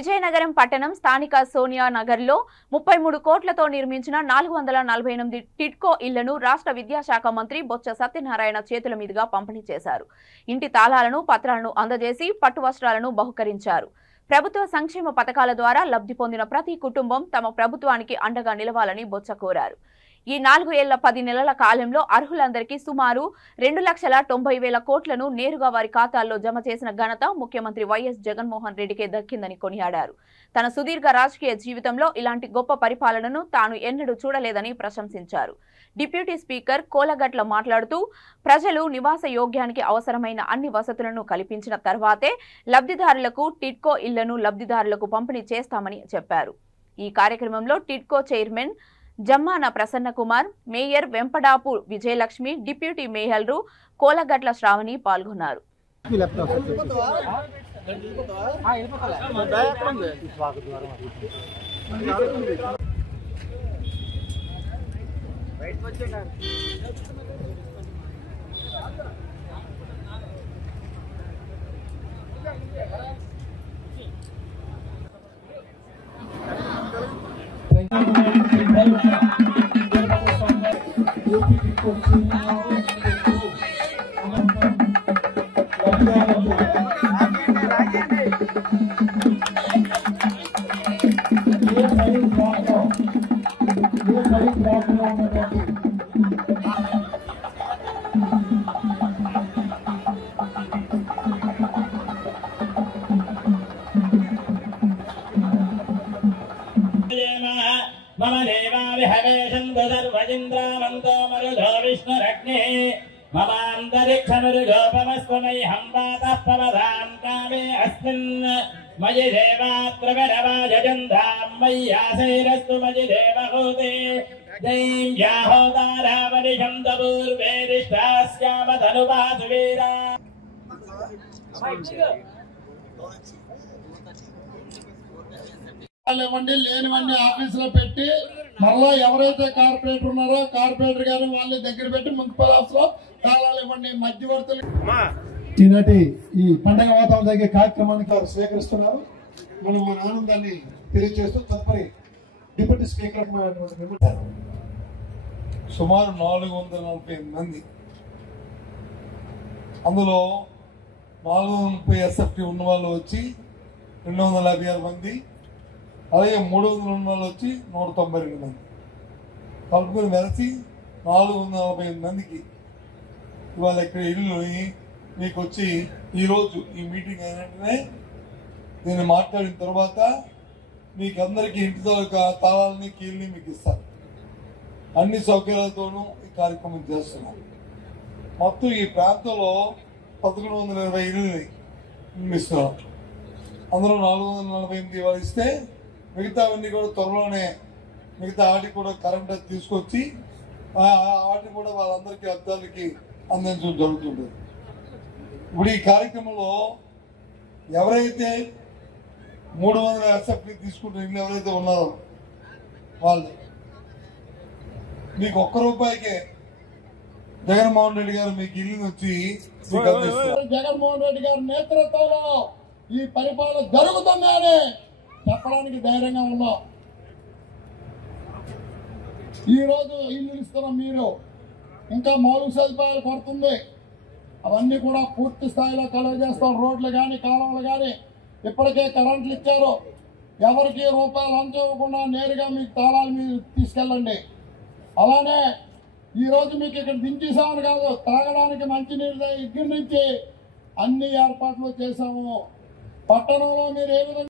విజయనగరం పట్టణం స్థానిక సోనియా నగర్లో 33 కోట్లతో నిర్మించిన 448 టిడ్కో ఇళ్లను రాష్ట్ర విద్యాశాఖ మంత్రి బొత్స సత్యనారాయణ చేతుల మీదుగా పంపిణీ చేశారు. ఇంటి తాళాలను పత్రాలను అందజేసి పట్టు వస్త్రాలను బహుకరించారు. ప్రభుత్వ సంక్షేమ పథకాల ద్వారా లబ్ధి పొందిన ప్రతి కుటుంబం తమ ప్రభుత్వానికి అండగా నిలవాలని బొత్స కోరారు. ఈ 4 ఏళ్ల 10 నెలల కాలంలో అర్హులందరికీ సుమారు 2,90,000 కోట్లను నేరుగా వారి ఖాతాల్లో జమ చేసిన ఘనత ముఖ్యమంత్రి వైఎస్ జగన్మోహన్ రెడ్డికే దక్కిందని కొనియాడారు. తన సుదీర్ఘ రాజకీయ జీవితంలో ఇలాంటి గొప్ప పరిపాలనను తాను ఎన్నడూ చూడలేదని ప్రశంసించారు. డిప్యూటీ స్పీకర్ కోలగట్ల మాట్లాడుతూ ప్రజలు నివాస యోగ్యానికి అవసరమైన అన్ని వసతులను కల్పించిన తర్వాతే లబ్ధిదారులకు టిడ్కో ఇళ్లను లబ్ధిదారులకు పంపిణీ చేస్తామని చెప్పారు. ఈ కార్యక్రమంలో TIDCO chairman Jammana Prasanna Kumar, mayor Vempadapu Vijayalakshmi, deputy మేయర్లు కోలగట్ల శ్రావణి పాల్గొన్నారు. मम देवाविहवेशन्तु सर्वजिन्द्रामन्तो मरुधो विष्णुरग्निः ममान्तरिक्षमरुगोपमस्तु मह्यं वातः पवदां कामे अस्मिन् मयि देवात्रगणवाजन्धां मय्यासैरस्तु मयि देवहूते जैं याहोदारावनिशं पूर्वेरिष्टास्यामधनुपातु वीरा లేనివన్నీ ఆఫీసులో పెట్టి మరలా ఎవరైతే కార్పొరేటర్ ఉన్నారో కార్పొరేటర్ గారు వాళ్ళ దగ్గర పెట్టి మున్సిపల్ ఆఫీస్ లో తాళాలు ఇవ్వండి. మధ్యవర్తులు ఈనాటి ఈ పండగ వాతావరణం జరిగే కార్యక్రమానికి వారు స్వీకరిస్తున్నారు. మనం మన ఆనందాన్ని తెలియజేస్తూ తదుపరి డిప్యూటీ స్పీకర్ సుమారు 448 మంది, అందులో 430 ఎస్ఎఫ్టీ ఉన్న వాళ్ళు వచ్చి 256 మంది, అలాగే 300 ఉన్న వాళ్ళు వచ్చి 192 మంది, కలుపుకొని వెరసి 448 మందికి ఇవాళ ఇక్కడ ఇల్లు మీకు వచ్చి ఈరోజు ఈ మీటింగ్ అయినట్టునే నేను మాట్లాడిన తర్వాత మీకు అందరికీ ఇంటి తాళాలని కీల్ని మీకు ఇస్తారు. అన్ని సౌకర్యాలతోనూ ఈ కార్యక్రమం చేస్తున్నాం. మొత్తం ఈ ప్రాంతంలో 1120 ఇళ్ళని నిర్మిస్తున్నాం. అందులో 448 ఇవాళ ఇస్తే మిగతావన్నీ కూడా త్వరలోనే మిగతా వాటికి కూడా కరెంట్ తీసుకొచ్చి వాటిని కూడా వాళ్ళందరికీ అద్దాలకి అందించడం జరుగుతుంది. ఇప్పుడు ఈ కార్యక్రమంలో ఎవరైతే 300 ఎస్ఎఫ్టీ తీసుకుంటున్న ఇల్లు ఎవరైతే ఉన్నారో వాళ్ళు మీకు ₹1 జగన్మోహన్ రెడ్డి గారు మీకు ఇల్లు వచ్చి జగన్మోహన్ రెడ్డి గారి నేతృత్వంలో ఈ పరిపాలన జరుగుతుందని చెప్పడానికి ధైర్యంగా ఉన్నాం. ఈ రోజు ఇల్లు ఇస్తున్న మీరు ఇంకా మౌలిక సదుపాయాలు పడుతుంది, అవన్నీ కూడా పూర్తి స్థాయిలో కలుగజేస్తాం. రోడ్లు కానీ కాలువలు కానీ ఇప్పటికే కరెంట్లు ఇచ్చారు. ఎవరికి రూపాయలు అంచవకుండా నేరుగా మీకు తాళాలు మీరు తీసుకెళ్ళండి. అలానే ఈరోజు మీకు ఇక్కడ దించేసామని కాదు, తాగడానికి మంచినీళ్ళ దగ్గర నుంచి అన్ని ఏర్పాట్లు చేశాము. పట్టణంలో మీరు ఏ విధంగా